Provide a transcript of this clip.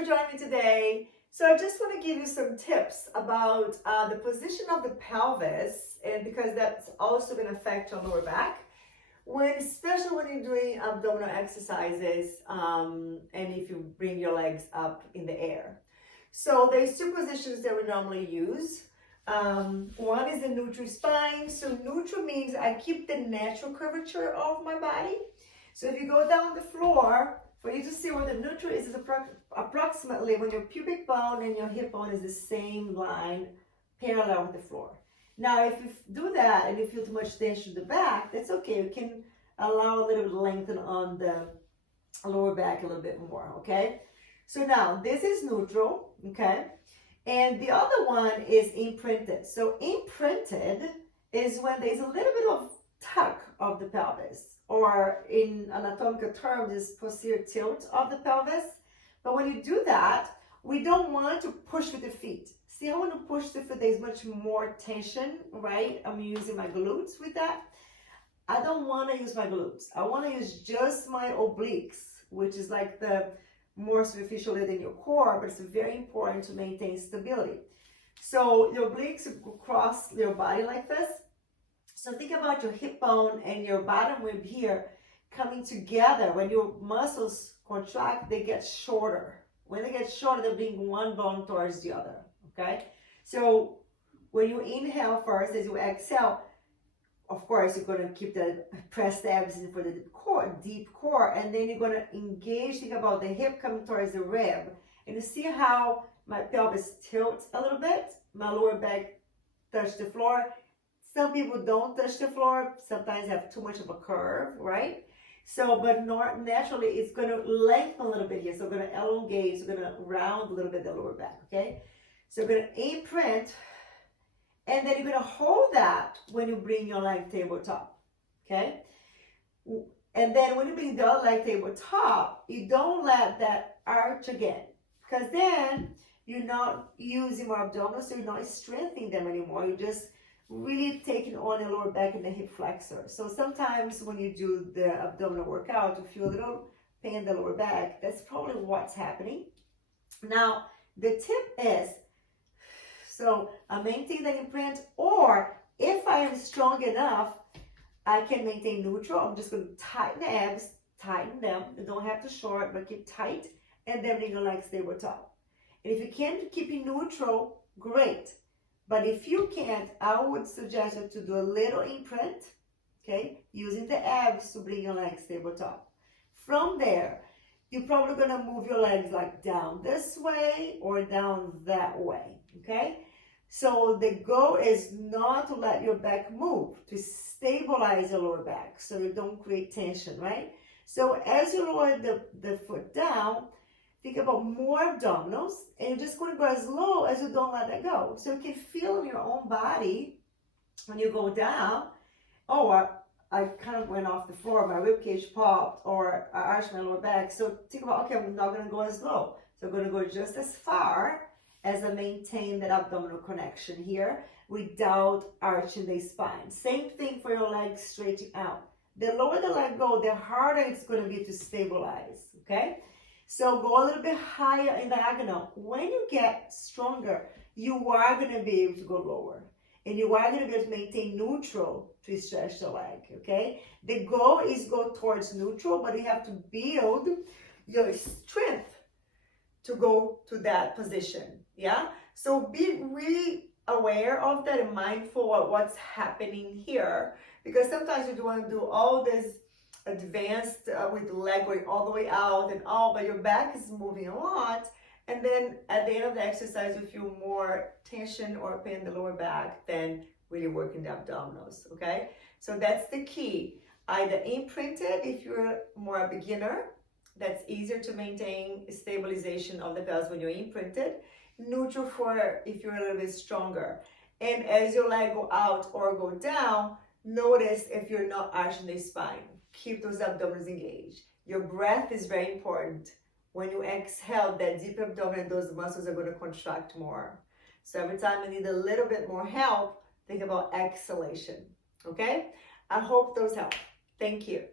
for joining me today. So I just want to give you some tips about the position of the pelvis, and because that's also going to affect your lower back, especially when you're doing abdominal exercises, and if you bring your legs up in the air. So there's two positions that we normally use. One is the neutral spine. So neutral means I keep the natural curvature of my body. So if you go down the floor, for you to see what the neutral is approximately when your pubic bone and your hip bone is the same line, parallel with the floor. Now, if you do that and you feel too much tension in the back, that's okay. You can allow a little bit of lengthen on the lower back a little bit more, okay? So now, this is neutral, okay? And the other one is imprinted. So imprinted is when there's a little bit of tuck of the pelvis, or in anatomical terms is posterior tilt of the pelvis. But when you do that, we don't want to push with the feet. See how when you push the foot, there's much more tension, right? I'm using my glutes with that. I don't want to use my glutes. I want to use just my obliques, which is like the more superficial than your core, but it's very important to maintain stability. So your obliques cross your body like this. So think about your hip bone and your bottom rib here coming together. When your muscles contract, they get shorter. When they get shorter, they bring one bone towards the other, okay? So when you inhale first, as you exhale, of course, you're going to keep press the abs in for the deep core, and then you're going to engage, think about the hip coming towards the rib. And you see how my pelvis tilts a little bit, my lower back touch the floor. Some people don't touch the floor, sometimes have too much of a curve, right? So, but naturally, it's going to lengthen a little bit here. So we're going to elongate, so we're going to round a little bit the lower back, okay? So we're going to imprint, and then you're going to hold that when you bring your leg tabletop, okay? And then when you bring the other leg tabletop, you don't let that arch again, because then you're not using more abdominals, so you're not strengthening them anymore. You're just really taking on the lower back and the hip flexor. So sometimes when you do the abdominal workout, you feel a little pain in the lower back. That's probably what's happening. Now, the tip is, so I maintain the imprint, or if I am strong enough, I can maintain neutral. I'm just going to tighten the abs, tighten them. You don't have to short, but keep tight, and then bring your legs tabletop. And if you can't keep it neutral, great. But if you can't, I would suggest you to do a little imprint, okay, using the abs to bring your legs tabletop. From there, you're probably going to move your legs like down this way or down that way, okay? So the goal is not to let your back move, to stabilize your lower back so you don't create tension, right? So as you lower the foot down, think about more abdominals, and you're just going to go as low as you don't let that go. So you can feel in your own body when you go down, oh, I kind of went off the floor, my ribcage popped, or I arched my lower back. So think about, okay, I'm not going to go as low. So I'm going to go just as far as I maintain that abdominal connection here without arching the spine. Same thing for your legs stretching out. The lower the leg go, the harder it's going to be to stabilize, okay? So go a little bit higher in diagonal. When you get stronger, you are going to be able to go lower. And you are going to be able to maintain neutral to stretch the leg, okay? The goal is go towards neutral, but you have to build your strength to go to that position, yeah? So be really aware of that and mindful of what's happening here, because sometimes you want to do all this advanced with the leg going all the way out and all, but your back is moving a lot, and then at the end of the exercise you feel more tension or pain in the lower back than really working the abdominals, okay? So that's the key. Either imprinted if you're more a beginner, that's easier to maintain stabilization of the pelvis when you're imprinted. Neutral for if you're a little bit stronger. And as your leg go out or go down, notice if you're not arching the spine. Keep those abdominals engaged. Your breath is very important. When you exhale, that deep abdomen, those muscles are going to contract more. So every time you need a little bit more help, think about exhalation, okay? I hope those help. Thank you.